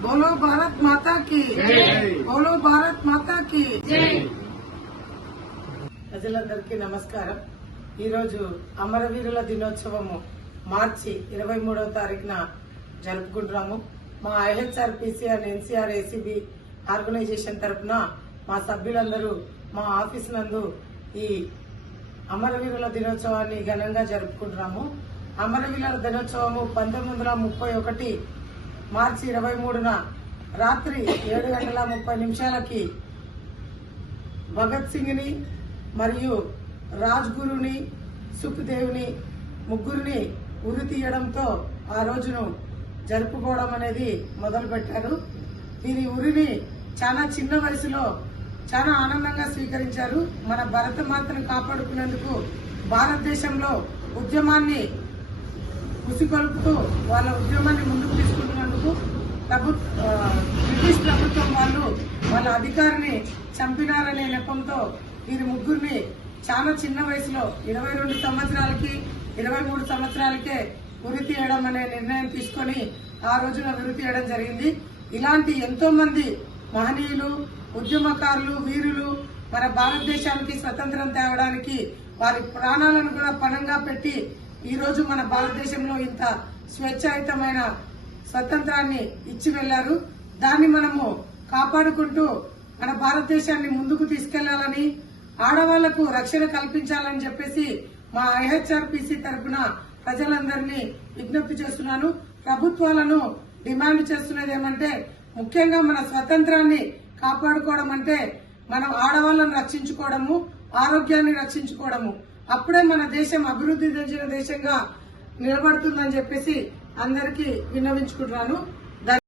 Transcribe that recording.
बोलो भारत माता की बोलो భారత్ మాతా की ప్రజలందరికీ నమస్కారం ఈరోజు అమరవీరుల దినోత్సవము మార్చి ఇరవై మూడవ తారీఖున జరుపుకుంటున్నాము మా IHR PCR NCR ACB organisation తరఫున మా సభ్యులందరూ మా ఆఫీస్ నందు ఈ అమరవీరుల దినోత్సవాన్ని ఘనంగా జరుపుకుంటున్నాము అమరవీరుల దినోత్సవము పంతొమ్మిది వందల ముప్పై ఒకటి మార్చి ఇరవై మూడున రాత్రి ఏడు గంటల ముప్పై నిమిషాలకి భగత్ సింగ్ని మరియు రాజ్ గురుని సుఖ్దేవ్ని ముగ్గురిని ఉరి తీయడంతో ఆ రోజును జరుపుకోవడం అనేది మొదలుపెట్టారు. దీని ఉరిని చాలా చిన్న వయసులో చాలా ఆనందంగా స్వీకరించారు. మన భరతమాతను కాపాడుకునేందుకు భారతదేశంలో ఉద్యమాన్ని ఉసిగొలుపుతూ వాళ్ళ ఉద్యమాన్ని ముందుకు తీసుకుంటున్నందుకు ప్రభుత్వ బ్రిటిష్ ప్రభుత్వం వాళ్ళు వాళ్ళ అధికారిని చంపినారనే నెపంతో వీరి ముగ్గురిని చాలా చిన్న వయసులో ఇరవై రెండు సంవత్సరాలకి ఇరవై మూడు సంవత్సరాలకే ఉరి తీయడం అనే నిర్ణయం తీసుకొని ఆ రోజున ఉరి తీయడం జరిగింది. ఇలాంటి ఎంతో మంది మహనీయులు ఉద్యమకారులు వీరులు మన భారతదేశానికి స్వతంత్రం తేవడానికి వారి ప్రాణాలను కూడా పణంగా పెట్టి ఈరోజు మన భారతదేశంలో ఇంత స్వేచ్ఛాయుతమైన స్వతంత్రాన్ని ఇచ్చి వెళ్ళారు. దాన్ని మనము కాపాడుకుంటూ మన భారతదేశాన్ని ముందుకు తీసుకెళ్ళాలని ఆడవాళ్ళకు రక్షణ కల్పించాలని చెప్పేసి మా ఐహెచ్ఆర్పిసి తరఫున ప్రజలందరినీ విజ్ఞప్తి చేస్తున్నాను. ప్రభుత్వాలను డిమాండ్ చేస్తున్నది ఏమంటే ముఖ్యంగా మన స్వతంత్రాన్ని కాపాడుకోవడం అంటే మనం ఆడవాళ్ళను రక్షించుకోవడము ఆరోగ్యాన్ని రక్షించుకోవడము. అప్పుడే మన దేశం అభివృద్ధి చెందిన దేశంగా నిలబడుతుందని చెప్పేసి అందరికీ విన్నవించుకుంటున్నాను.